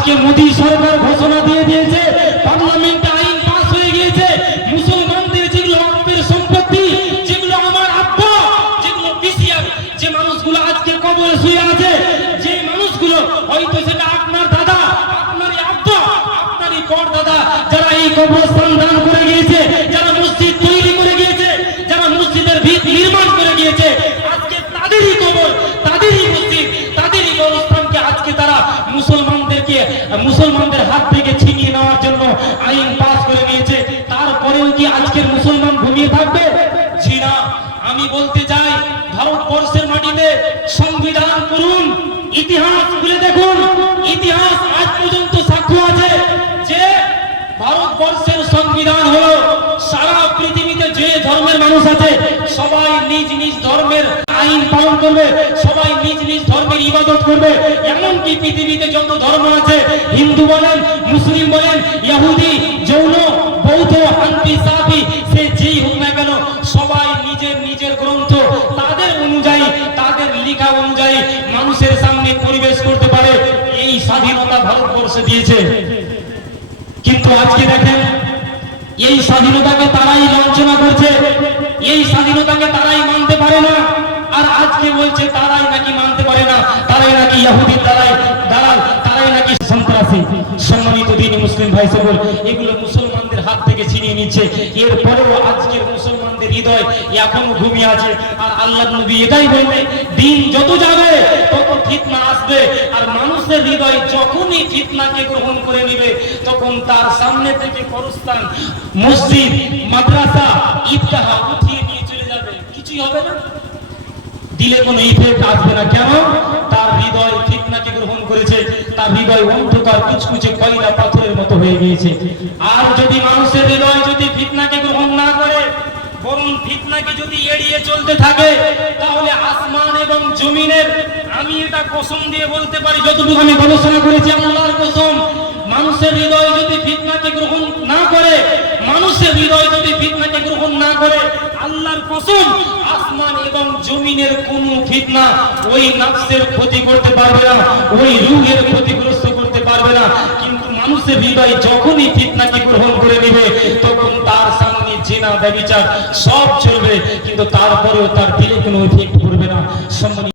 আজকে মোদী সরকার ঘোষণা দিয়ে দিয়েছে, পার্লামেন্টে আইন পাস হয়ে গিয়েছে, মুসলমানদের যেগুলো অর্থের সম্পত্তি, যেগুলো আমার আব্বা, যেগুলো পিসিআর, যে মানুষগুলো আজকে কবরে শুয়ে আছে, যে মানুষগুলো হয়তো সেটা আপনার দাদা, আপনারই আব্বা, আপনারই কর দাদা যারা এই কবরস্থান দান করে গিয়েছে যারা মসজিদ তৈরি করে গিয়েছে যারা মসজিদের ভিত নির্মাণ করে গিয়েছে আজকে তাদেরই কবর তাদেরই মসজিদ তাদেরই কবরস্থানকে আজকে তারা মুসলমানদেরকে মুসলমানদের হাত থেকে ছিনিয়ে নেওয়ার জন্য আইন পাস করে নিয়েছে। তারপরেও কি আজকের মুসলমান ঘুমিয়ে থাকবে? আমি বলতে চাই, ভারতবর্ষের মাটিতে সংবিধান করুন ইতিহাস খুলে দেখুন, ইতিহাস আজ পর্যন্ত সাক্ষ্য আছে যে ভারতবর্ষের সংবিধান হলো সারা পৃথিবীতে যে ধর্মের মানুষ আছে, সবাই নিজ নিজ ধর্মের আইন পালন করবে, সবাই নিজ নিজ ধর্মের ইবাদত করবে। এমনকি পৃথিবীতে যত ধর্ম আছে হিন্দু বলেন, মুসলিম বলেন ইহুদি জৈন বৌদ্ধ হান্তি সাফি সে যেই হোক না কেন, সবাই নিজের নিজের গ্রন্থ। তাদের অনুযায়ী, তাদের লেখা অনুযায়ী মানুষের সামনে পরিবেশ করতে পারে। এই স্বাধীনতা ভারতবর্ষে দিয়েছে। কিন্তু আজকে দেখেন, এই স্বাধীনতাকে তারাই লাঞ্ছনা করছে। এই স্বাধীনতাকে তারাই মানতে পারে না। আর আজকে বলছে, তারাই নাকি মানতে পারে না। তারাই নাকি ইহুদি তারাই সন্ত্রাসী সম্মানিত দিনী মুসলিম ভাই সকল এগুলো মুসলমানদের হাত থেকে ছিনিয়ে নিচ্ছে। এরপরেও আজকের মুসলমানদের হৃদয় এখনও ঘুমিয়ে আছে। আর আল্লাহ নবী এটাই বলবে, দিন যত যাবে, তত ফিতনা আসবে। আর মানুষের হৃদয় যখনই ফিতনাকে গ্রহণ করে নেবে, তখন তার সামনে থেকে কবরস্থান মসজিদ, মাদ্রাসা ঈদগাহ উঠিয়ে নিয়ে চলে যাবে। কিছুই হবে না। দিলে কোনো ইফেক্ট আসবে না। কেন? তার হৃদয় তার হৃদয় অন্ধকার, কুচকুচে কয়লা পাথরের মতো হয়ে গিয়েছে। আর যদি মানুষের হৃদয় যদি ফিতনাকে গ্রহণ না করে, বরং ফিতনাকে যদি এড়িয়ে চলতে থাকে, তাহলে আসমান এবং জমিনের, আমি এটা কসম দিয়ে বলতে পারি, যতটুকু আমি গবেষণা করেছি আল্লাহর কসম মানুষের হৃদয় যদি ফিতনাকে গ্রহণ না করে মানুষের হৃদয় যদি ফিতনাকে গ্রহণ না করে আল্লাহর কসম, আসমান এবং জমিনের কোন ওই ক্ষতি করতে পারবে না, ওই ক্ষতিগ্রস্ত করতে পারবে না। কিন্তু মানুষের হৃদয় যখনই ফিতনাকে গ্রহণ করে নেবে, তখন তার সামনে জেনা, ব্যবচার সব চলবে, কিন্তু তারপরেও তার দিলে কোনো ইফেক্ট করবে না।